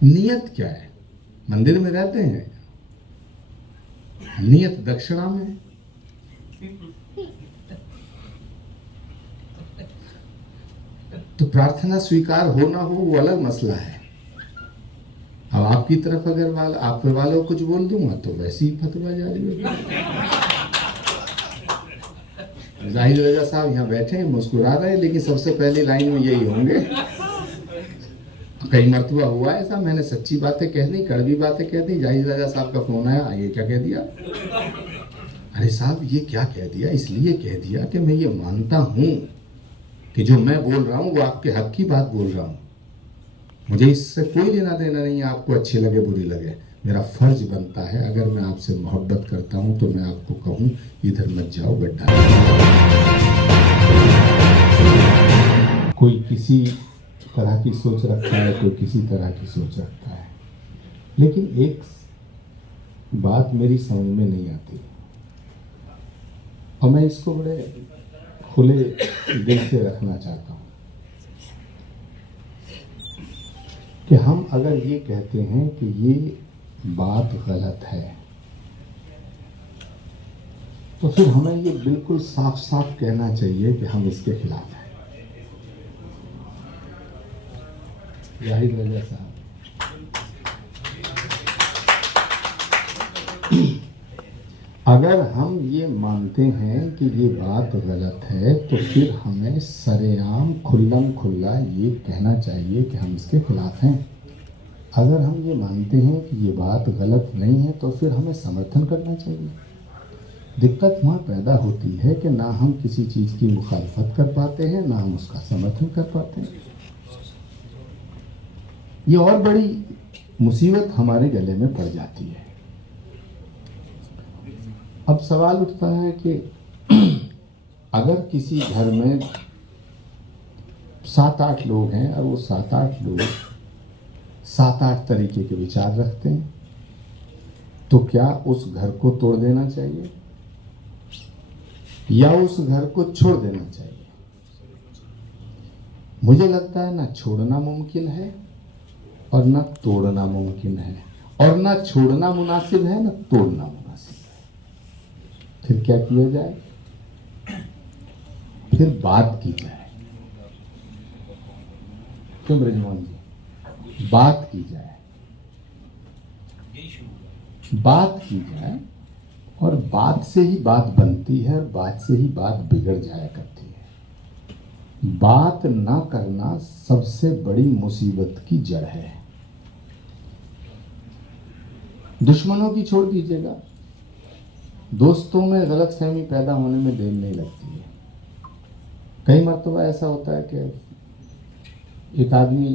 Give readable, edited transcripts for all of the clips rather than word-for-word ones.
नियत क्या है? मंदिर में रहते हैं, नियत दक्षिणा में। तो प्रार्थना स्वीकार हो ना हो वो अलग मसला है। अब आपकी तरफ अगर आप वालों कुछ बोल दूंगा तो वैसे ही फतवा जारी होगा। जाहिर रजा साहब यहाँ बैठे हैं, मुस्कुरा रहे हैं, लेकिन सबसे पहली लाइन में यही होंगे। कई मरतबा हुआ ऐसा, मैंने सच्ची बातें कह दी, कड़वी बातें कह दी, जाहिर रजा साहब का फोन आया, ये क्या कह दिया? अरे साहब ये क्या कह दिया? इसलिए कह दिया कि मैं ये मानता हूं कि जो मैं बोल रहा हूं वो आपके हक की बात बोल रहा हूं, मुझे इससे कोई लेना देना नहीं है, आपको अच्छी लगे बुरी लगे। मेरा फर्ज बनता है, अगर मैं आपसे मोहब्बत करता हूं तो मैं आपको कहूं इधर मत जाओ गड्ढा। कोई किसी तरह की सोच रखता है, कोई किसी तरह की सोच रखता है, लेकिन एक बात मेरी समझ में नहीं आती और मैं इसको बड़े खुले दिल से रखना चाहता हूं कि हम अगर ये कहते हैं कि ये बात गलत है तो फिर हमें ये बिल्कुल साफ साफ कहना चाहिए कि हम इसके खिलाफ हैं। जाहिर रजा साहब, अगर हम ये मानते हैं कि ये बात गलत है तो फिर हमें सरेआम खुल्लम खुल्ला ये कहना चाहिए कि हम इसके खिलाफ हैं। अगर हम ये मानते हैं कि ये बात गलत नहीं है तो फिर हमें समर्थन करना चाहिए। दिक्कत वहाँ पैदा होती है कि ना हम किसी चीज़ की मुखालफत कर पाते हैं, ना हम उसका समर्थन कर पाते हैं। ये और बड़ी मुसीबत हमारे गले में पड़ जाती है। अब सवाल उठता है कि अगर किसी घर में 7-8 लोग हैं और वो 7-8 लोग 7-8 तरीके के विचार रखते हैं, तो क्या उस घर को तोड़ देना चाहिए या उस घर को छोड़ देना चाहिए? मुझे लगता है ना छोड़ना मुमकिन है और ना तोड़ना मुमकिन है, और ना छोड़ना मुनासिब है ना तोड़ना मुनासिब है। फिर क्या किया जाए? फिर बात की जाए। क्यों ब्रजमोहन जी? बात की जाए, बात की जाए, और बात से ही बात बनती है और बात से ही बात बिगड़ जाया करती है। बात ना करना सबसे बड़ी मुसीबत की जड़ है। दुश्मनों की छोड़ दीजिएगा, दोस्तों में गलतफहमी पैदा होने में देर नहीं लगती है। कई मरतबा ऐसा होता है कि एक आदमी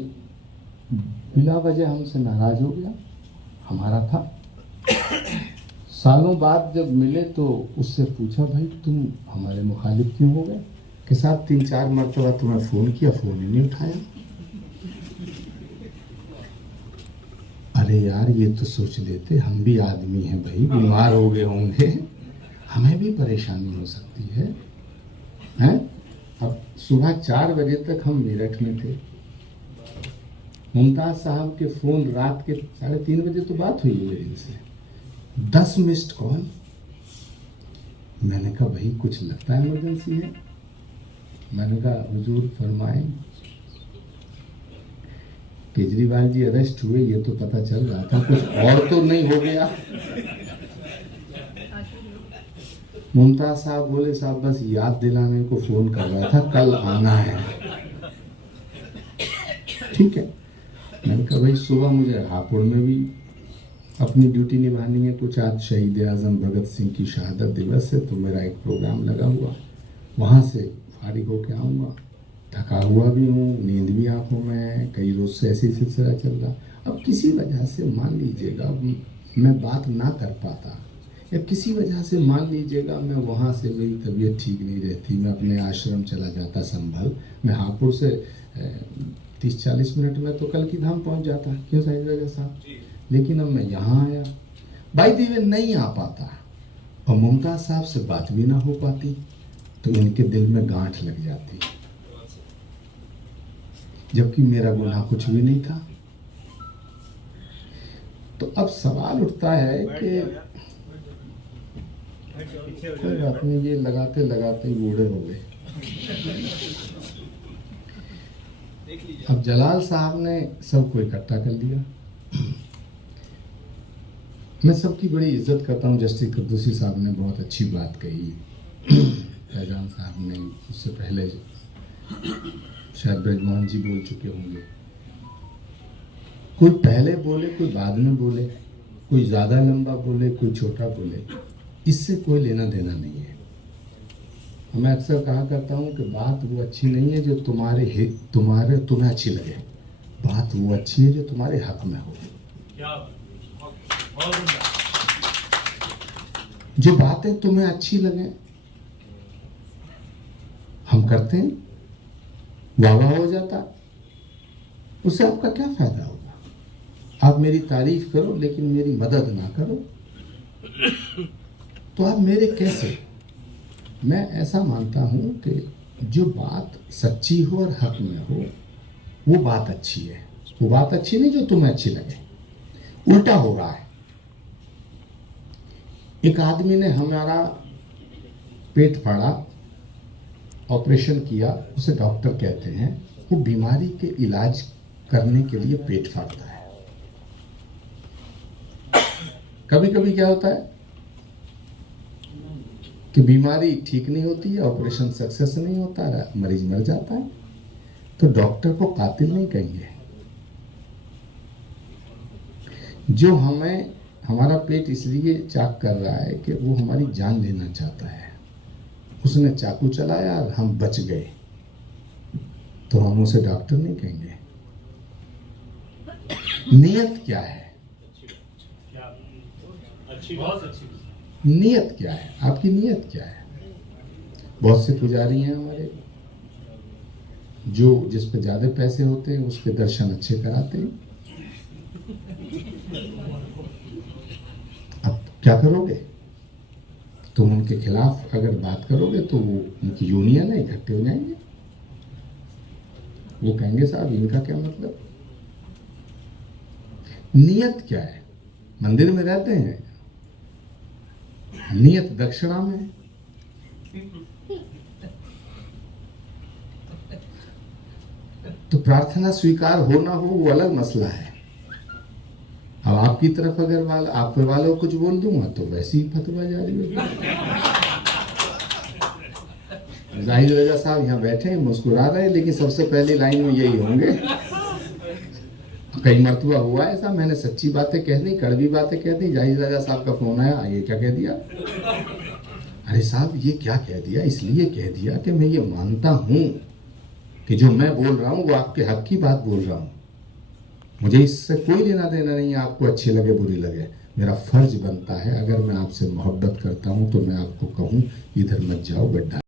बिला वजह हमसे नाराज हो गया, हमारा था, सालों बाद जब मिले तो उससे पूछा, भाई तुम हमारे मुखालिफ क्यों हो गए? कि साहब 3-4 मरतबा तुम्हें फ़ोन किया, फ़ोन ही नहीं उठाया। अरे यार ये तो सोच लेते, हम भी आदमी हैं भाई, बीमार हो गए होंगे, हमें भी परेशानी हो सकती है, हैं? अब सुबह 4 बजे तक हम मेरठ में थे, मुमताज़ साहब के फ़ोन रात के 3:30 बजे तो बात हुई मेरी इनसे, 10 मिस्ड कॉल। मैंने कहा भाई कुछ लगता है इमरजेंसी है। मैंने कहा हुजूर फरमाएं। केजरीवाल जी अरेस्ट हुए ये तो पता चल रहा था, कुछ और तो नहीं हो गया। मुमताज साहब बोले, साहब बस याद दिलाने को फ़ोन कर रहा था, कल आना है। ठीक है। मैंने कहा भाई सुबह मुझे हापुड़ में भी अपनी ड्यूटी निभानी है, कुछ आज शहीद आज़म भगत सिंह की शहादत दिवस है तो मेरा एक प्रोग्राम लगा हुआ, वहाँ से फारिग होकर आऊँगा, थका हुआ भी हूँ, नींद भी आँखों में है, कई रोज़ से ऐसी सिलसिला चल रहा। अब किसी वजह से मान लीजिएगा मैं बात ना कर पाता, या किसी वजह से मान लीजिएगा मैं वहाँ से मेरी तबीयत ठीक नहीं रहती, मैं अपने आश्रम चला जाता संभल, मैं हापुड़ से 30-40 मिनट में तो कल की धाम पहुँच जाता। क्यों साहिब राजा साहब? लेकिन अब मैं यहाँ आया, बाई द वे नहीं आ पाता, और मुमताज़ साहब से बात भी ना हो पाती तो इनके दिल में गांठ लग जाती, जबकि मेरा गुनाह कुछ भी नहीं था। तो अब सवाल उठता है कि कोई बात नहीं, ये लगाते लगाते ही बूढ़े हो गए। अब जलाल साहब ने सबको इकट्ठा कर लिया। मैं सबकी बड़ी इज्जत करता हूँ। जस्टिस कुद्दुसी साहब ने बहुत अच्छी बात कही, फैजान साहब ने, उससे पहले शायद ब्रजमोहन जी बोल चुके होंगे। कोई पहले बोले, कोई बाद में बोले, कोई ज्यादा लंबा बोले, कोई छोटा बोले, इससे कोई लेना देना नहीं है। मैं अक्सर कहा करता हूँ कि बात वो अच्छी नहीं है जो तुम्हें अच्छी लगे, बात वो अच्छी है जो तुम्हारे हक में हो। जो बातें तुम्हें अच्छी लगे हम करते हैं, वाह हो जाता, उससे आपका क्या फायदा होगा? आप मेरी तारीफ करो लेकिन मेरी मदद ना करो तो आप मेरे कैसे? मैं ऐसा मानता हूं कि जो बात सच्ची हो और हक में हो वो बात अच्छी है। वो बात अच्छी नहीं जो तुम्हें अच्छी लगे। उल्टा हो रहा है। एक आदमी ने हमारा पेट फाड़ा, ऑपरेशन किया, उसे डॉक्टर कहते हैं, वो बीमारी के इलाज करने के लिए पेट फाड़ता है। कभी कभी क्या होता है कि बीमारी ठीक नहीं होती है, ऑपरेशन सक्सेस नहीं होता है, मरीज मर जाता है, तो डॉक्टर को कातिल नहीं कहेंगे। जो हमारा पेट इसलिए चाक कर रहा है कि वो हमारी जान लेना चाहता है, उसने चाकू चलाया और हम बच गए, तो हम उसे डॉक्टर नहीं कहेंगे। नियत क्या है? नियत क्या है? आपकी नियत क्या है? बहुत से पुजारी हैं हमारे जो जिस पे ज्यादा पैसे होते हैं उसके दर्शन अच्छे कराते हैं। अब क्या करोगे? तुम उनके खिलाफ अगर बात करोगे तो वो उनकी यूनियन है, इकट्ठे हो जाएंगे। वो कहेंगे साहब इनका क्या मतलब? नियत क्या है? मंदिर में रहते हैं, नियत दक्षिणा में। तो प्रार्थना स्वीकार हो ना हो वो अलग मसला है। अब आपकी तरफ अगर आप वालों कुछ बोल दूंगा तो वैसी ही फतवा जारी होगी। जाहिर रजा साहब यहाँ बैठे हैं, मुस्कुरा रहे हैं, लेकिन सबसे पहली लाइन में यही होंगे। कई मरतबा हुआ ऐसा, मैंने सच्ची बातें कह दी, कड़वी बातें कह दी, जाहिर रजा साहब का फोन आया, ये क्या कह दिया? अरे साहब ये क्या कह दिया? इसलिए कह दिया कि मैं ये मानता हूं कि जो मैं बोल रहा हूं वो आपके हक की बात बोल रहा हूं, मुझे इससे कोई लेना देना नहीं है, आपको अच्छी लगे बुरी लगे। मेरा फर्ज बनता है, अगर मैं आपसे मोहब्बत करता हूं तो मैं आपको कहूं इधर मत जाओ, गड्ढा